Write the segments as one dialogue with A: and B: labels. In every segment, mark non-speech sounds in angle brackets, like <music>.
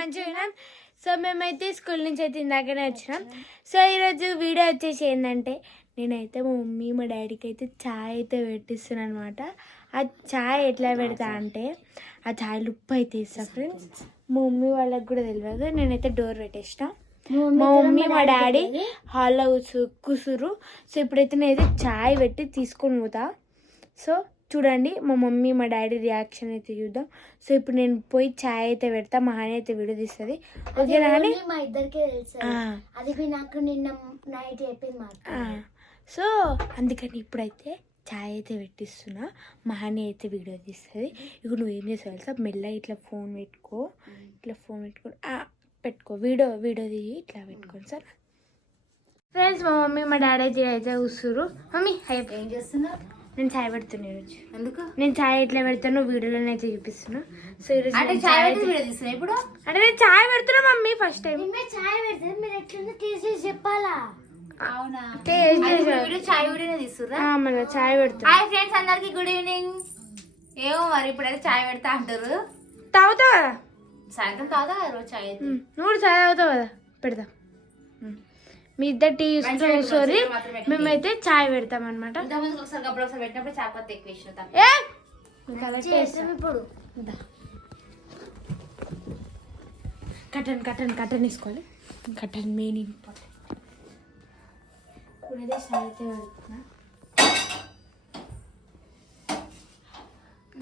A: మంచిగా సో మేమైతే స్కూల్ నుంచి అయితే ఇందాకనే వచ్చినాం. సో ఈరోజు వీడియో వచ్చేసి ఏంటంటే నేనైతే మా మమ్మీ మా డాడీకి అయితే ఛాయ్ అయితే పెట్టిస్తున్నాను అనమాట ఆ ఛాయ్ ఎట్లా పెడతా అంటే ఆ ఛాయ్ ఉప్పు అయితే ఇస్తా ఫ్రెండ్స్. మా మమ్మీ వాళ్ళకి కూడా తెలియదు నేనైతే డోర్ పెట్టేసిన. మా మమ్మీ మా డాడీ హాల్లో కూసు కూసురు సో ఇప్పుడైతే నేనైతే ఛాయ్ పెట్టి తీసుకొని పోతా. సో చూడండి మా మమ్మీ మా డాడీ రియాక్షన్ అయితే చూద్దాం. సో ఇప్పుడు నేను పోయి ఛాయ్ అయితే పెడతా మా హాని అయితే వీడియో తీస్తుంది ఓకేనా అని
B: మా ఇద్దరికే తెలుసు.
A: ఆ,
B: అది పోయి నాకు నిన్న నైట్ చెప్పింది.
A: సో అందుకని ఇప్పుడైతే ఛాయ్ అయితే పెట్టిస్తున్నా మా హాని అయితే వీడియో తీస్తుంది ఇప్పుడు నువ్వు ఏం చేసావు తెలుసా? మెల్లగా ఇట్లా ఫోన్ పెట్టుకో ఇట్లా ఫోన్ పెట్టుకో పెట్టుకో వీడియో వీడియో తీసి ఇట్లా పెట్టుకోండి సార్ ఫ్రెండ్స్ మా మమ్మీ మా డాడీ అయితే అయితే కూర్చురు మమ్మీ
B: ఏం చేస్తున్నావు
A: నేను ఛాయ్ పెడుతున్నా ఈరోజు
B: ఎందుకు?
A: నేను ఛాయ్ ఎట్లా పెడతాను వీడియోలో అయితే చూపిస్తున్నా. సో ఈరోజు
B: అంటే
A: నేను
B: చాయ్
A: ఛాయ్
B: పెట్టి వీడియో తీస్తున్నా. ఇప్పుడు
A: అంటే నేను ఛాయ్ పెడుతున్నా మమ్మీ ఫస్ట్ టైం.
B: నిన్నే చాయ్ పెడితే మీరు ఎట్లుందో తీసి చెప్పాలా? అవునా?
A: టేస్ట్ చేసా.
B: చాయ్ వీడియోనే తీస్తుర్రా?
A: మన ఛాయ్ పెడుతున్నా.
B: హాయ్ ఫ్రెండ్స్ అందరికి గుడ్ ఈవినింగ్. ఏమో మరి ఇప్పుడైతే చాయ్ పెడతా అంటారు.
A: తాగుతావు కదా?
B: సాయంత్రం తాదా రోజు చాయ్
A: నువ్వు ఛాయ్ తాగుతావు కదా? పెడతా. మీ ఇద్దరు టీ
B: పెట్టకు.
A: మేమైతే ఛాయ్ పెడతాం అనమాట
B: చాయ్
A: కటన్ కటన్ కటన్ వేసుకోవాలి కటన్ మెయిన్ ఇంపార్టెంట్. ఇప్పుడైతే ఛాయ్ అయితే పెడుతున్నా.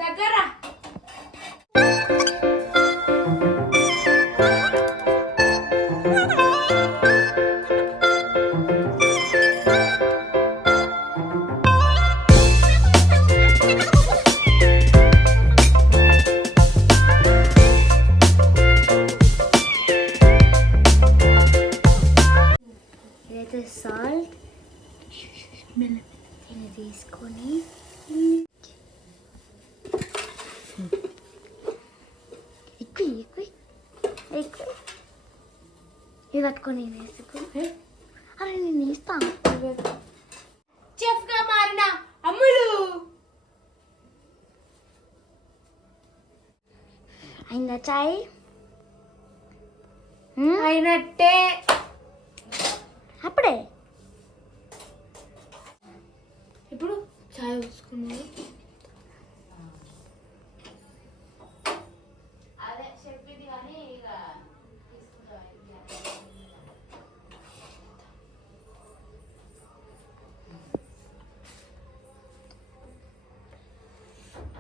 A: దగ్గర
B: సాల్ట్ ఇలా తీసుకొని ఎక్కువ ఎక్కువ ఎక్కువ ఇది పట్టుకొని నేను వేసుకొని అరే నేను వేస్తాను
A: చెఫ్గా మారిన అమ్ములు.
B: అయిందా చాయ్?
A: అయినట్టే.
B: అప్పుడే.
A: ఇప్పుడు ఛాయ్ పోసుకున్నాను.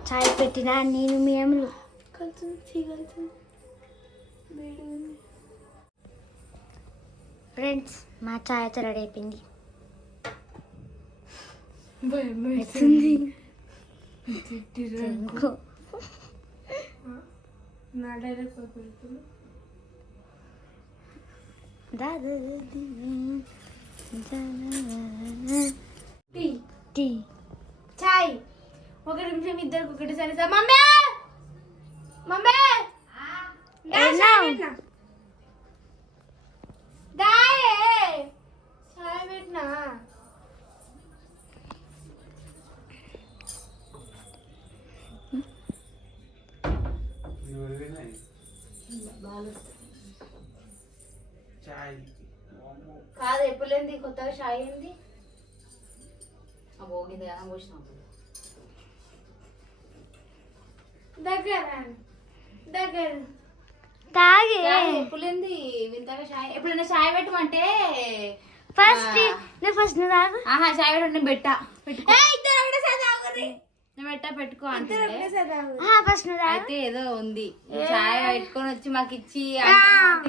B: చాయ్ పెట్టినా నేను మేము ఫ్రెండ్స్ మా చాయ్ అయితే రెడీ అయిపోయింది.
A: భయం వేస్తుంది నా డైరెక్ట్ పెడుతుంది టీ
B: టీ
A: చాయ్ ఒక నిమిషం ఇద్దరికి ఒకటేసారి సార్ మమ్మీ మమ్మీ. దాయే చాయ్ పెట్టినా
B: కాదు ఎప్పుడు లేనిది కొత్తగా చాయ్ ఏంది పోగింది కదా పోసినాం.
A: దగ్గర దగ్గర.
B: తాగి.
C: ఎప్పుడు లేనిది వింతగా చాయ్ ఎప్పుడైనా చాయ్ పెట్టమంటే
B: ఫస్ట్ నువ్వు ఫస్ట్ నువ్వు తాగు.
C: ఆహా చాయ్ పెట్టు నేను పెట్టా. పెట్టుకో.
A: ఇద్దరు ఒకటేసారి తాగురి
C: పెట్టా పెట్టుకో అంటే
B: ఫస్ట్ నువ్వు
C: అయితే ఏదో ఉంది. చాయ్ పెట్టుకొని వచ్చి మాకు ఇచ్చి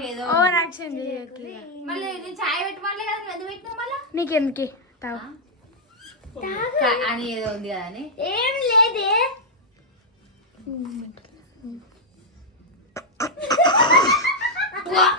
C: ఏదో మళ్ళీ నేను చాయ్ పెట్టమని కదా నువ్వు ఎందుకు పెట్టినావు మళ్ళీ?
A: నీకెందుకే? తాగు.
C: అని ఏదో ఉంది కదా అని.
B: ఏం లేదే.
D: ముద్దు <laughs>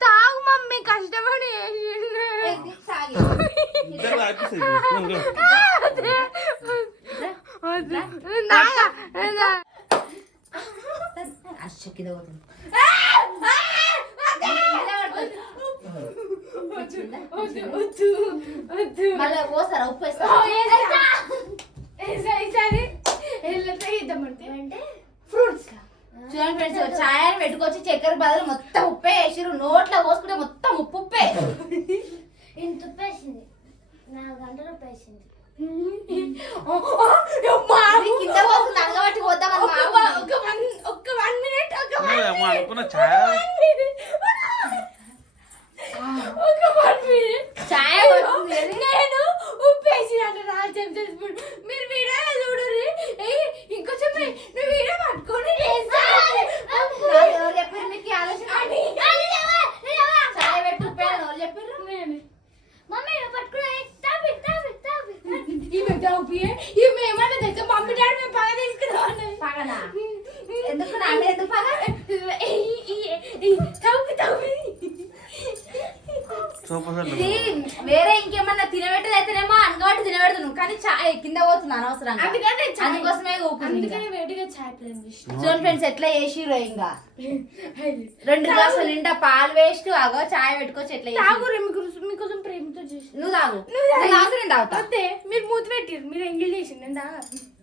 A: తాగు. మమ్మీ కష్టపడి చేసిండు.
C: సాగి
D: ఇద్దరు తాగిస్తే అయిపోతుంది.
A: వద్దు. తాగా. తాగా.
C: అశ్వ కింద పోతుంది మళ్ళీ పోస్తారా ఉప్పు వేస్తారా
A: ఫ్రూట్స్
C: చూడండి ఫ్రెండ్స్ చాయ్ అని పెట్టుకొచ్చి చక్కెర బదులు మొత్తం ఉప్పే వేసిరు నోట్లో పోసుకుంటే మొత్తం ఉప్పు ఉప్పే.
A: ఇంత ఉప్పేసింది. నాలుగు గంటలు ఉప్పేసింది.
C: అంగబట్టి పోద్దామని మాగుంది.
A: ఒక్క వన్ మినిట్ ఒక
D: అమ్మ అనుకున్న చాయ్
A: ఒక వన్ మినిట్
C: చాయ్ పోతుంది ఏది?
A: నేను ఉప్పేసినట్టు నా చెంచా స్పూన్ మీరు వీడియో చూడరు ఇంకొంచెం మీ- నువ్వు వీడియో పట్టుకొని చేస్తా
C: నాకు ఎవరు చెప్పారు నీకు ఈ ఆలోచన చాయ్ పెట్టి ఉప్పే అని ఎవరు చెప్పారు
A: మమ్మీ పట్టుకుని తాపి తాపి తాపి ఈమె తాపి ఈమె ఏమన్నా తెలుసా మమ్మీ డాడీ మేము పగ తీసుకురావాలి
C: పగనా ఎందుకు నా మీద ఎందుకు పగ
A: తాపి తాపి
D: సూపర్ సార్
C: ఇది వేరే ఇంకేమన్నా తినబెట్టేది అయితేనేమో అనగబట్టి తినబెడుతున్నాను కానీ చాయ్ కింద పోతుంది అనవసరంగా. అందుకోసమే చూడండి ఫ్రెండ్స్ ఎట్లా చేసిరో ఇంకా. రెండు గ్లాసులు నిండా పాలు వేస్ట్ అగో చాయ్ పెట్టుకోవచ్చు ఎట్లా
A: మీకోసం ప్రేమతో చేసి
C: నువ్వు తాగు.
A: నువ్వు తాగు.
C: నేను తాగుతా.
A: మీరు మూతి పెట్టిరు మీరు ఎంగిల్ చేసి నేను తాగా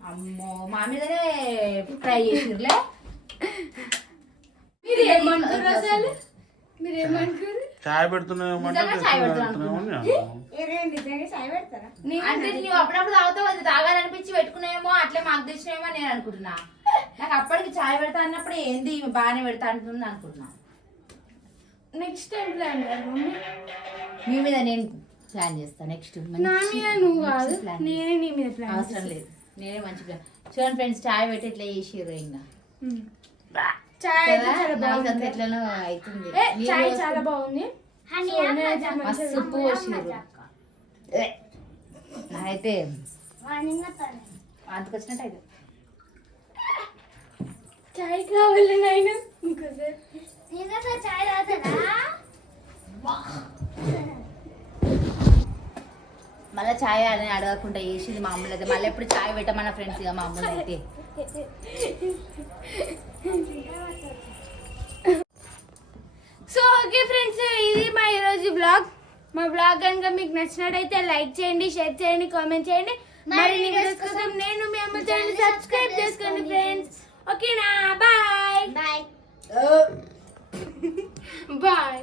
C: అమ్మో మా మీదనే ట్రై చేసిర్లే
A: మీరు ఏమంటారు అసలు మీరు ఏమంటారు
D: చాయ్ పెడుతున్నావు
C: అప్పుడప్పుడు తాగుతావు అది తాగాలనిపించి పెట్టుకునేమో అట్లే మాకు తెచ్చినేమో అని నేను అనుకుంటున్నా. నాకు అప్పటికి చాయ్ పెడతా అన్నప్పుడు ఏంది బాగానే పెడతా అంటుంది అనుకుంటున్నా.
A: Next time plan mummy?
C: మీ మీద నేను ప్లాన్ చేస్తా నెక్స్ట్
A: నా మీద నువ్వు కాదు నేనే నీ మీద ప్లాన్
C: అవసరం లేదు నేనే మంచి ప్లాన్ చూడండి ఫ్రెండ్స్ చాయ్ పెట్టి ఇట్లా చేసిర్రు ఇంకా.
A: చాయ్ అయితే
C: ఎట్లనో అవుతుంది.
A: చాయ్ చాలా బాగుంది.
C: మస్తు ఉప్పు అయితే
A: కావాలి నాయన. ఇంకోసారి
C: మళ్ళీ చాయ్ అని అడగకుండా వేసింది మా అమ్మలు అయితే మళ్ళీ ఎప్పుడు చాయ్ పెట్టమన్న ఫ్రెండ్స్ ఇక మా అమ్మలు అయితే
A: సో ఓకే ఫ్రెండ్స్ ఇది మా ఈరోజు బ్లాగ్ మా బ్లాగ్ కనుక మీకు నచ్చినట్టయితే లైక్ చేయండి షేర్ చేయండి కామెంట్ చేయండి. మరి
B: కోసం
A: నేను మేము అమ్మ సబ్స్క్రైబ్ చేసుకోండి ఫ్రెండ్స్ ఓకేనా బాయ్
B: బాయ్
A: బాయ్